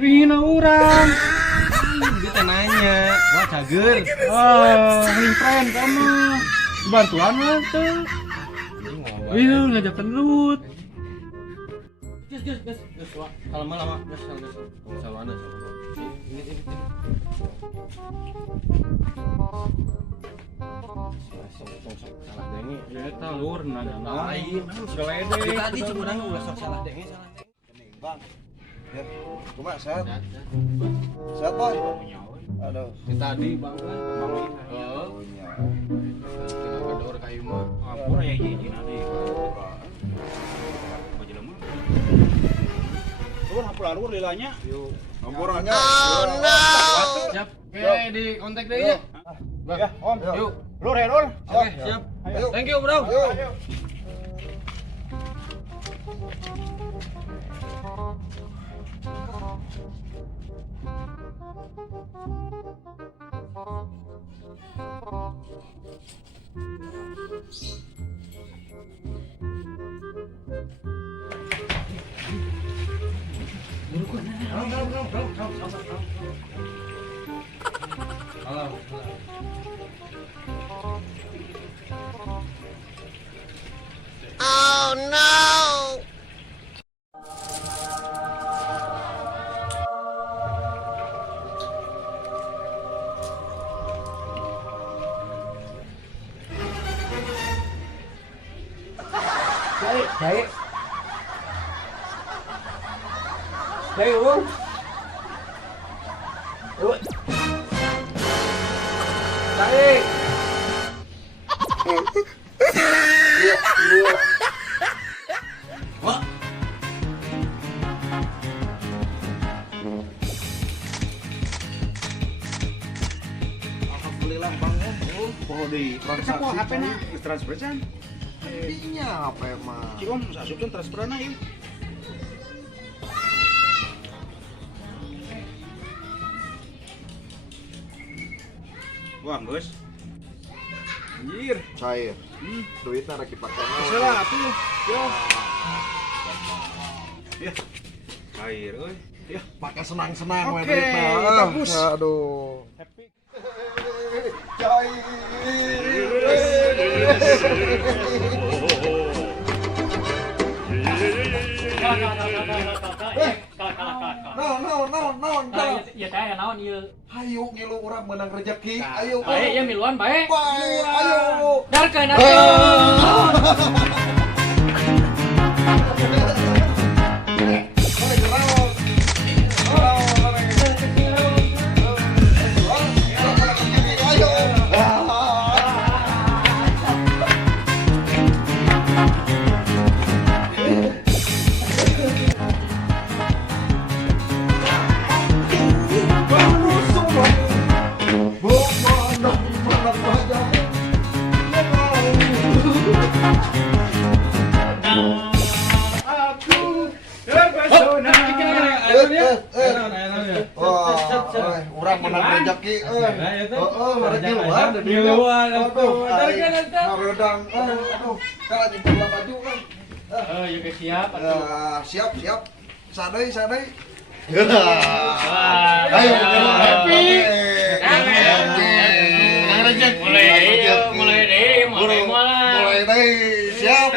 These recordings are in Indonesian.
Rihina urang. Kita nanya. Wah, cager. Ring friend kamu. Bantuan mah tuh. Ngajak tenut. Gus. Lama-lama. Gus. Salah Anda. Ini. Salah dengi. Ya eta lur nanya Lain. Gelede. Tadi cuma ulah sok salah dengi. Bang. Ya, cuma sehat. Sehat, Boy. Aduh. Tadi Bang. Punya. Kita gedor kayu mah. Ampun ya izin nanti. Majelemah. Lur hampura lur lilanya. Yuk. Ampurannya. Siap. Oke, di kontak deh ya. Ya, Om. Yuk. Lur ya, Lur. Oke, siap. Ayo. Thank you, Bro. Yuk. Halo. Đây uống. Đây. Alhamdulillah Bang. Poho di transaksi. HP na transfer can. Pinya apa mah? Si Om sasupkeun transferna ieu. Wah, Gus. Anjir. Cair. Duitnya rek dipake naon? Salah atuh. Yo. Ya. Cair euy. Ya, Pakai senang-senang we Oke, duitna. bagus. Aduh. happy. Naon. Ya teh naon ieu. Hayu ngilu urang menang rezeki. Ayo. Bae ya miluan bae. Bae, ayo. Darkeun Urang menang rezeki. Rezeki luar. Aduh, hareudang. Aduh, kalau nyimpen baju kan. ya geus siap atuh. Siap. Sadai. Ayo, happy. Mulai deh. Siap.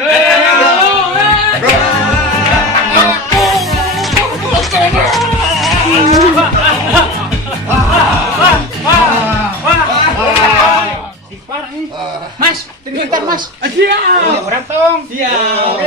Mas, bentar Mas. Siap. Orang tong. Siap.